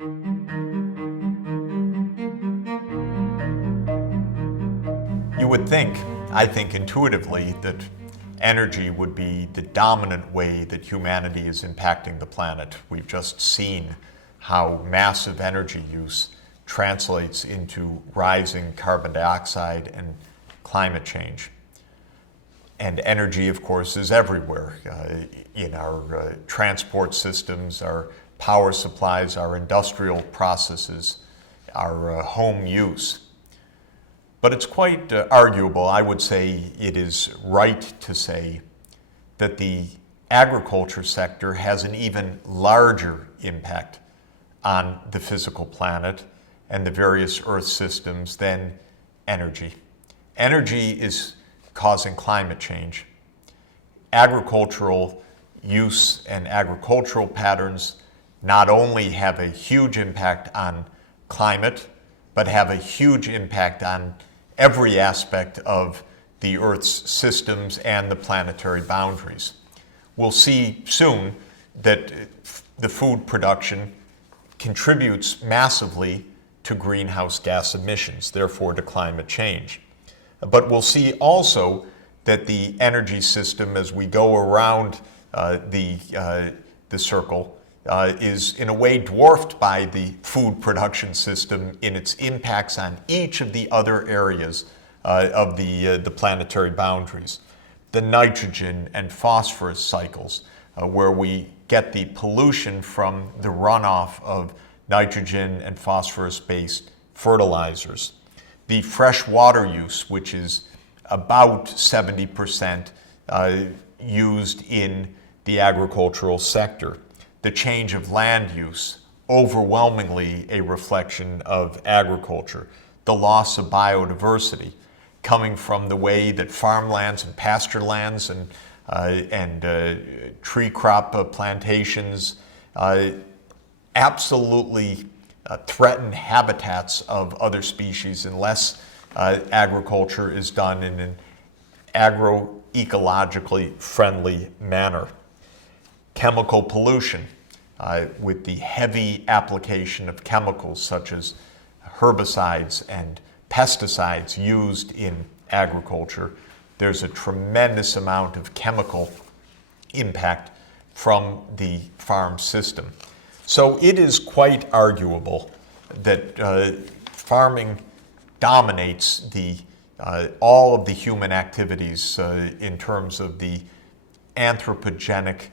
You would think, I think intuitively, that energy would be the dominant way that humanity is impacting the planet. We've just seen how massive energy use translates into rising carbon dioxide and climate change. And energy, of course, is everywhere in our transport systems, our power supplies, our industrial processes, our home use. But it's quite arguable, I would say it is right to say, that the agriculture sector has an even larger impact on the physical planet and the various Earth systems than energy. Energy is causing climate change. Agricultural use and agricultural patterns not only have a huge impact on climate, but have a huge impact on every aspect of the Earth's systems and the planetary boundaries. We'll see soon that the food production contributes massively to greenhouse gas emissions, therefore to climate change. But we'll see also that the energy system, as we go around the circle, is in a way dwarfed by the food production system in its impacts on each of the other areas of the planetary boundaries. The nitrogen and phosphorus cycles, where we get the pollution from the runoff of nitrogen and phosphorus-based fertilizers. The fresh water use, which is about 70% used in the agricultural sector. The change of land use, overwhelmingly a reflection of agriculture. The loss of biodiversity, coming from the way that farmlands and pasture lands and tree crop plantations absolutely threaten habitats of other species unless agriculture is done in an agroecologically friendly manner. Chemical pollution, with the heavy application of chemicals such as herbicides and pesticides used in agriculture. There's a tremendous amount of chemical impact from the farm system. So it is quite arguable that farming dominates all of the human activities in terms of the anthropogenic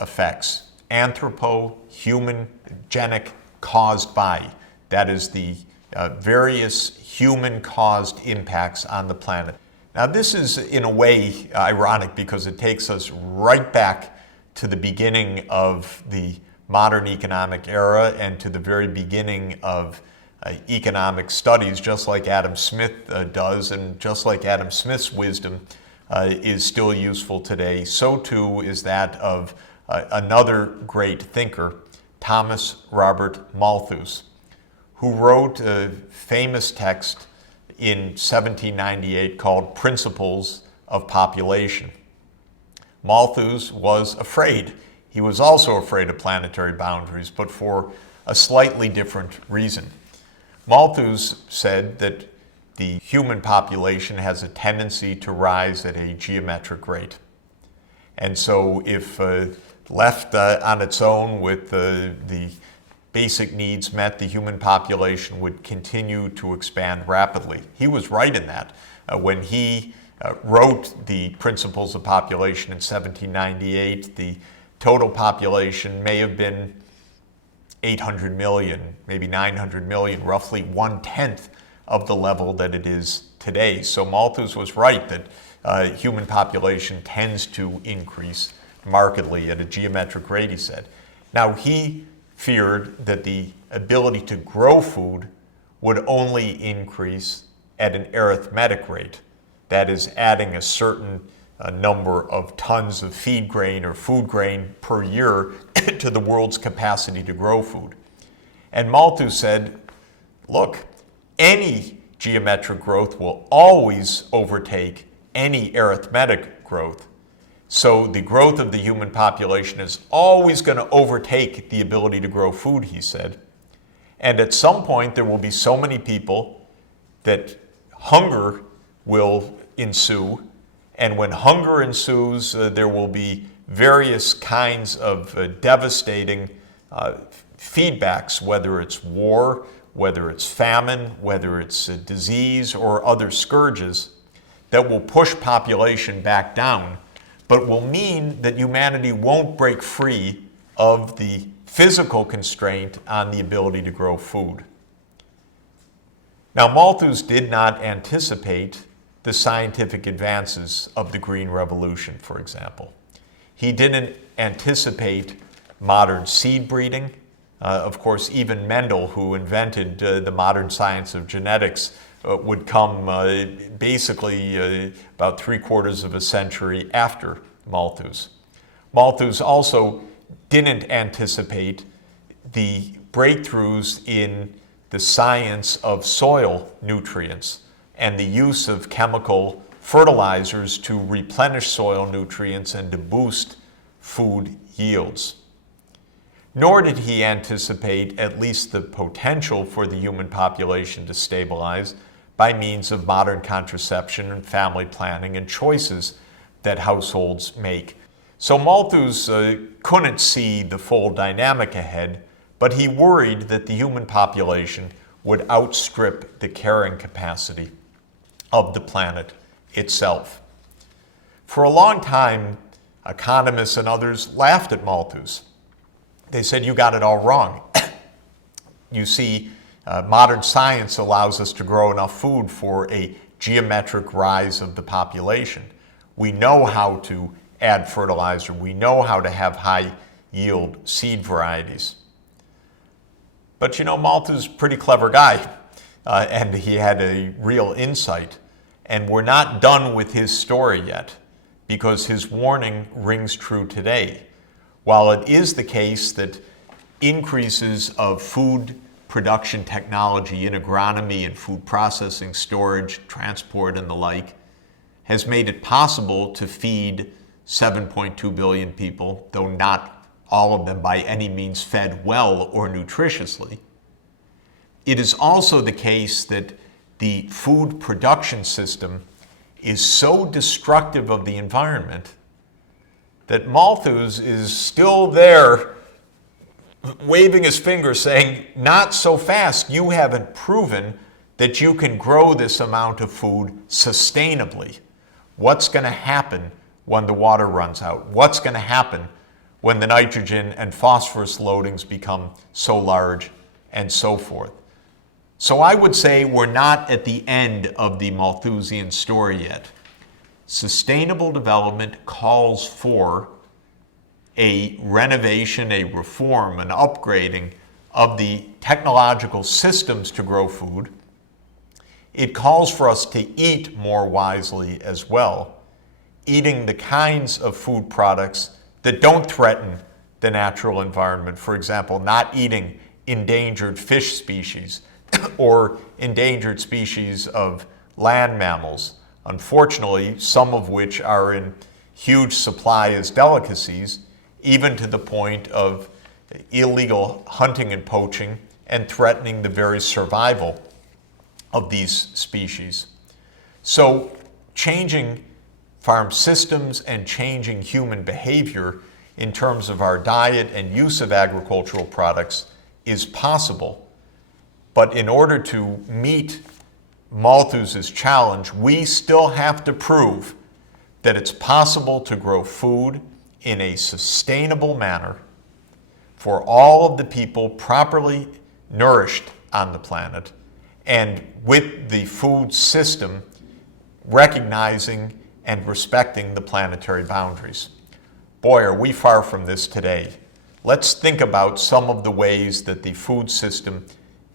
effects. Anthropo, human, genic, caused by. That is the various human-caused impacts on the planet. Now this is in a way ironic because it takes us right back to the beginning of the modern economic era and to the very beginning of economic studies, just like Adam Smith does, and just like Adam Smith's wisdom is still useful today, so too is that of another great thinker, Thomas Robert Malthus, who wrote a famous text in 1798 called Principles of Population. Malthus was afraid. He was also afraid of planetary boundaries, but for a slightly different reason. Malthus said that the human population has a tendency to rise at a geometric rate. And so if left on its own with the basic needs met, the human population would continue to expand rapidly. He was right in that. When he wrote the Principles of Population in 1798, the total population may have been 800 million, maybe 900 million, roughly 1/10 of the level that it is today. So Malthus was right that human population tends to increase markedly at a geometric rate, he said. Now, he feared that the ability to grow food would only increase at an arithmetic rate, that is, adding a certain number of tons of feed grain or food grain per year to the world's capacity to grow food. And Malthus said, look, any geometric growth will always overtake any arithmetic growth. So the growth of the human population is always going to overtake the ability to grow food, he said. And at some point, there will be so many people that hunger will ensue. And when hunger ensues, there will be various kinds of devastating feedbacks, whether it's war, whether it's famine, whether it's disease or other scourges, that will push population back down, but will mean that humanity won't break free of the physical constraint on the ability to grow food. Now, Malthus did not anticipate the scientific advances of the Green Revolution, for example. He didn't anticipate modern seed breeding. Of course, even Mendel, who invented the modern science of genetics, would come basically about 3/4 of a century after Malthus. Malthus also didn't anticipate the breakthroughs in the science of soil nutrients and the use of chemical fertilizers to replenish soil nutrients and to boost food yields. Nor did he anticipate at least the potential for the human population to stabilize by means of modern contraception and family planning and choices that households make. So Malthus couldn't see the full dynamic ahead, but he worried that the human population would outstrip the carrying capacity of the planet itself. For a long time, economists and others laughed at Malthus. They said, "You got it all wrong. You see, modern science allows us to grow enough food for a geometric rise of the population. We know how to add fertilizer. We know how to have high yield seed varieties." But you know, Malthus is a pretty clever guy, and he had a real insight. And we're not done with his story yet, because his warning rings true today. While it is the case that increases of food production technology in agronomy and food processing, storage, transport, and the like has made it possible to feed 7.2 billion people, though not all of them by any means fed well or nutritiously, it is also the case that the food production system is so destructive of the environment that Malthus is still there waving his finger saying, "Not so fast. You haven't proven that you can grow this amount of food sustainably. What's going to happen when the water runs out? What's going to happen when the nitrogen and phosphorus loadings become so large, and so forth?" So I would say we're not at the end of the Malthusian story yet. Sustainable development calls for a renovation, a reform, an upgrading of the technological systems to grow food. It calls for us to eat more wisely as well, eating the kinds of food products that don't threaten the natural environment. For example, not eating endangered fish species or endangered species of land mammals, unfortunately, some of which are in huge supply as delicacies, even to the point of illegal hunting and poaching and threatening the very survival of these species. So changing farm systems and changing human behavior in terms of our diet and use of agricultural products is possible. But in order to meet Malthus's challenge, we still have to prove that it's possible to grow food in a sustainable manner for all of the people properly nourished on the planet, and with the food system recognizing and respecting the planetary boundaries. Boy, are we far from this today. Let's think about some of the ways that the food system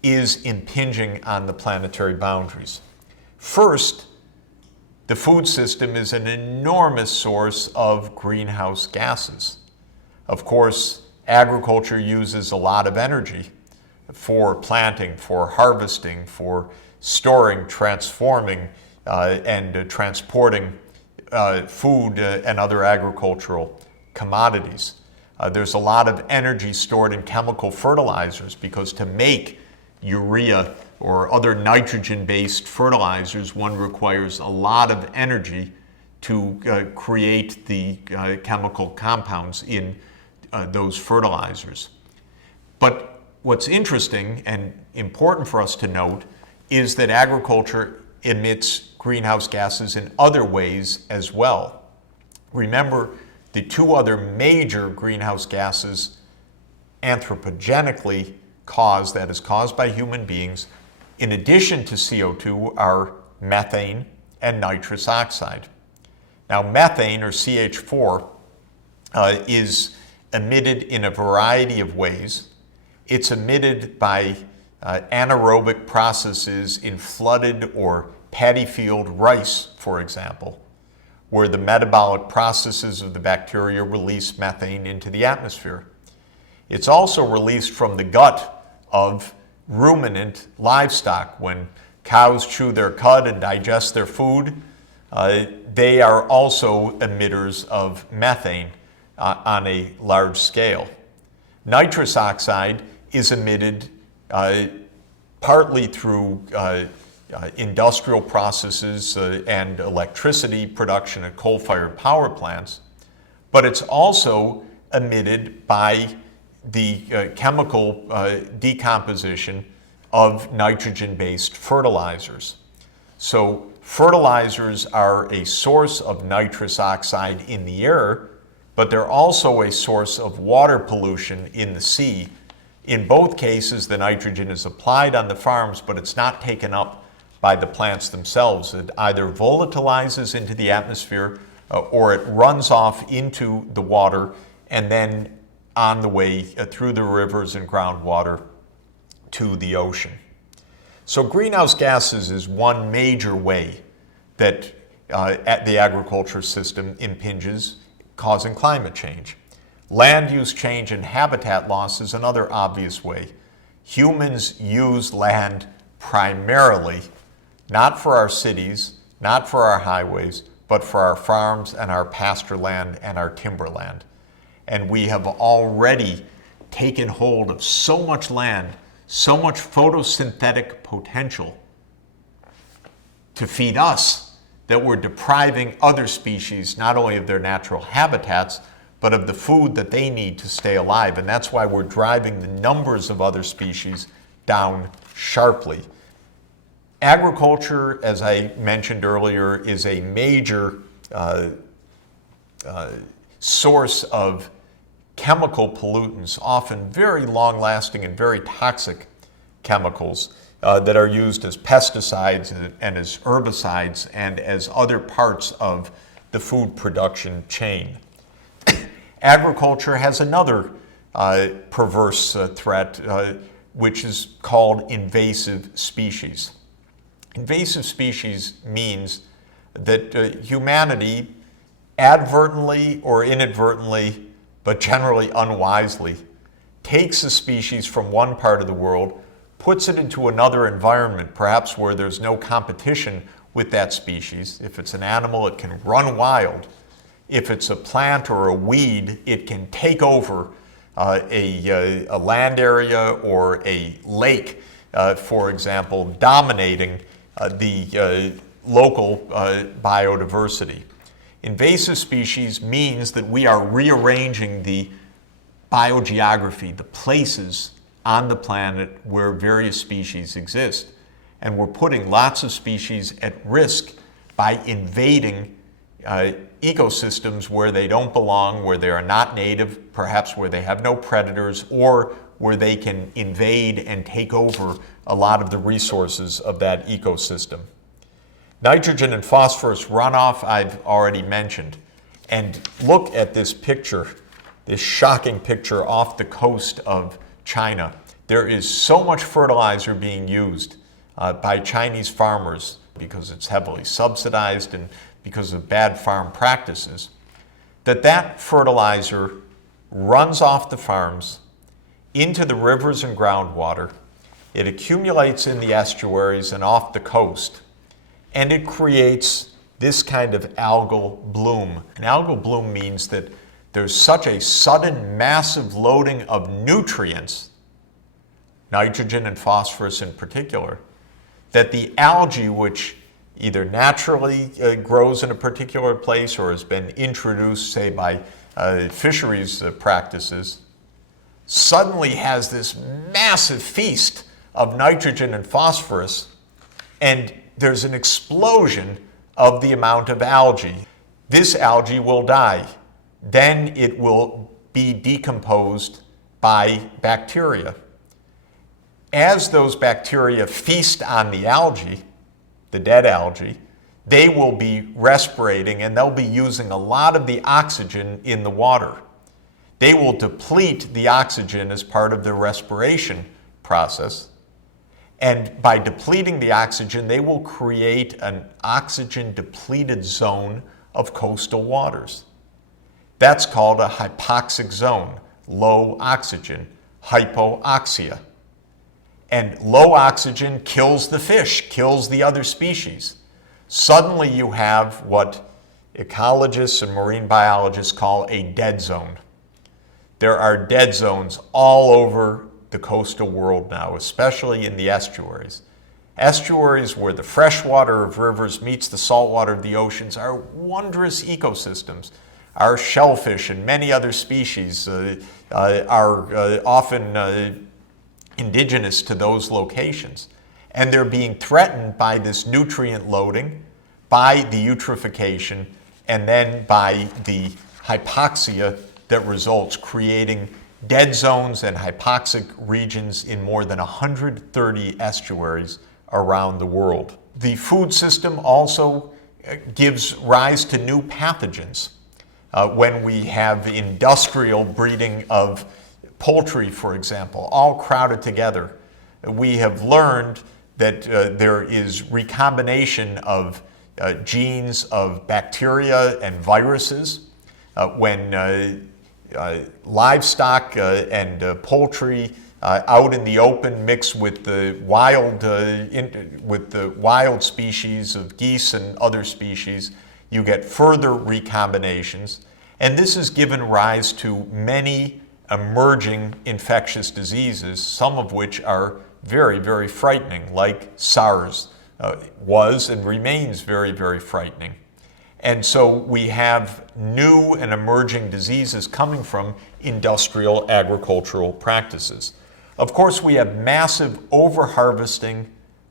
is impinging on the planetary boundaries. First, the food system is an enormous source of greenhouse gases. Of course, agriculture uses a lot of energy for planting, for harvesting, for storing, transforming, and transporting food and other agricultural commodities. There's a lot of energy stored in chemical fertilizers, because to make urea or other nitrogen-based fertilizers, one requires a lot of energy to create the chemical compounds in those fertilizers. But what's interesting and important for us to note is that agriculture emits greenhouse gases in other ways as well. Remember, the two other major greenhouse gases anthropogenically caused, that is caused by human beings, in addition to CO2, are methane and nitrous oxide. Now, methane, or CH4, is emitted in a variety of ways. It's emitted by anaerobic processes in flooded or paddy field rice, for example, where the metabolic processes of the bacteria release methane into the atmosphere. It's also released from the gut of ruminant livestock. When cows chew their cud and digest their food, they are also emitters of methane on a large scale. Nitrous oxide is emitted partly through industrial processes and electricity production at coal-fired power plants, but it's also emitted by the chemical decomposition of nitrogen-based fertilizers. So fertilizers are a source of nitrous oxide in the air, but they're also a source of water pollution in the sea. In both cases, the nitrogen is applied on the farms, but it's not taken up by the plants themselves. It either volatilizes into the atmosphere or it runs off into the water and then on the way through the rivers and groundwater to the ocean. So greenhouse gases is one major way that the agriculture system impinges, causing climate change. Land use change and habitat loss is another obvious way. Humans use land primarily, not for our cities, not for our highways, but for our farms and our pasture land and our timberland. And we have already taken hold of so much land, so much photosynthetic potential to feed us, that we're depriving other species not only of their natural habitats, but of the food that they need to stay alive. And that's why we're driving the numbers of other species down sharply. Agriculture, as I mentioned earlier, is a major source of chemical pollutants, often very long-lasting and very toxic chemicals that are used as pesticides and as herbicides and as other parts of the food production chain. Agriculture has another perverse threat, which is called invasive species. Invasive species means that humanity advertently or inadvertently, but generally unwisely, takes a species from one part of the world, puts it into another environment, perhaps where there's no competition with that species. If it's an animal, it can run wild. If it's a plant or a weed, it can take over a land area or a lake, for example, dominating the local biodiversity. Invasive species means that we are rearranging the biogeography, the places on the planet where various species exist. And we're putting lots of species at risk by invading ecosystems where they don't belong, where they are not native, perhaps where they have no predators, or where they can invade and take over a lot of the resources of that ecosystem. Nitrogen and phosphorus runoff I've already mentioned. And look at this picture, this shocking picture off the coast of China. There is so much fertilizer being used by Chinese farmers because it's heavily subsidized and because of bad farm practices, that fertilizer runs off the farms into the rivers and groundwater. It accumulates in the estuaries and off the coast, and it creates this kind of algal bloom. An algal bloom means that there's such a sudden, massive loading of nutrients nitrogen and phosphorus in particular, that the algae, which either naturally grows in a particular place or has been introduced, say, by fisheries practices, suddenly has this massive feast of nitrogen and phosphorus, and there's an explosion of the amount of algae. This algae will die. Then it will be decomposed by bacteria. As those bacteria feast on the algae, the dead algae, they will be respirating and they'll be using a lot of the oxygen in the water. They will deplete the oxygen as part of their respiration process. And by depleting the oxygen, they will create an oxygen-depleted zone of coastal waters. That's called a hypoxic zone, low oxygen, hypoxia. And low oxygen kills the fish, kills the other species. Suddenly you have what ecologists and marine biologists call a dead zone. There are dead zones all over the coastal world now, especially in the estuaries. Estuaries where the fresh water of rivers meets the salt water of the oceans are wondrous ecosystems. Our shellfish and many other species are often indigenous to those locations. And they're being threatened by this nutrient loading, by the eutrophication, and then by the hypoxia that results, creating dead zones and hypoxic regions in more than 130 estuaries around the world. The food system also gives rise to new pathogens. When we have industrial breeding of poultry, for example, all crowded together, we have learned that there is recombination of genes of bacteria and viruses. When livestock and poultry out in the open mix with the wild species of geese and other species, you get further recombinations. And this has given rise to many emerging infectious diseases, some of which are very, very frightening, like SARS was and remains very, very frightening. And so we have new and emerging diseases coming from industrial agricultural practices. Of course, we have massive overharvesting,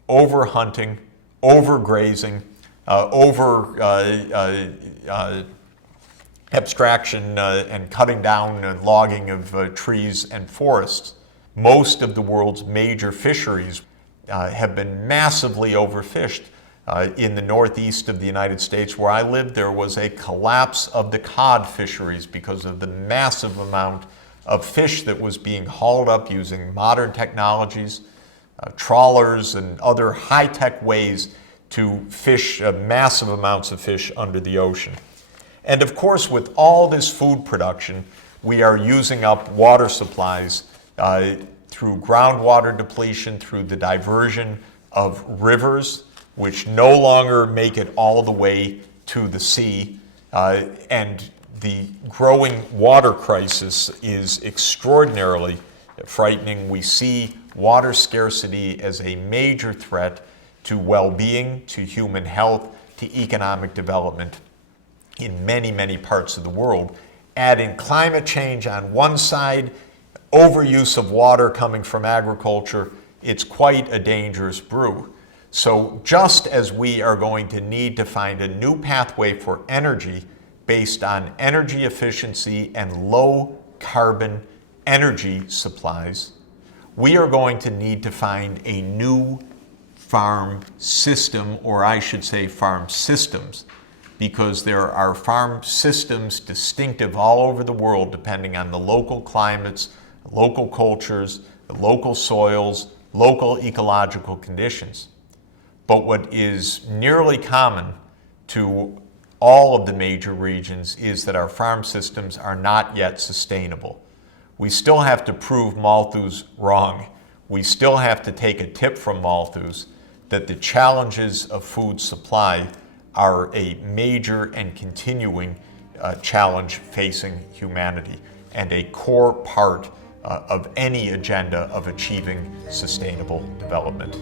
overhunting, overgrazing, abstraction and cutting down and logging of trees and forests. Most of the world's major fisheries have been massively overfished. In the northeast of the United States, where I live, there was a collapse of the cod fisheries because of the massive amount of fish that was being hauled up using modern technologies, trawlers and other high-tech ways to fish massive amounts of fish under the ocean. And of course, with all this food production, we are using up water supplies through groundwater depletion, through the diversion of rivers, which no longer make it all the way to the sea. And the growing water crisis is extraordinarily frightening. We see water scarcity as a major threat to well-being, to human health, to economic development in many, many parts of the world. Add in climate change on one side, overuse of water coming from agriculture, it's quite a dangerous brew. So just as we are going to need to find a new pathway for energy based on energy efficiency and low carbon energy supplies, we are going to need to find a new farm system, or I should say farm systems, because there are farm systems distinctive all over the world depending on the local climates, local cultures, local soils, local ecological conditions. But what is nearly common to all of the major regions is that our farm systems are not yet sustainable. We still have to prove Malthus wrong. We still have to take a tip from Malthus that the challenges of food supply are a major and continuing challenge facing humanity and a core part of any agenda of achieving sustainable development.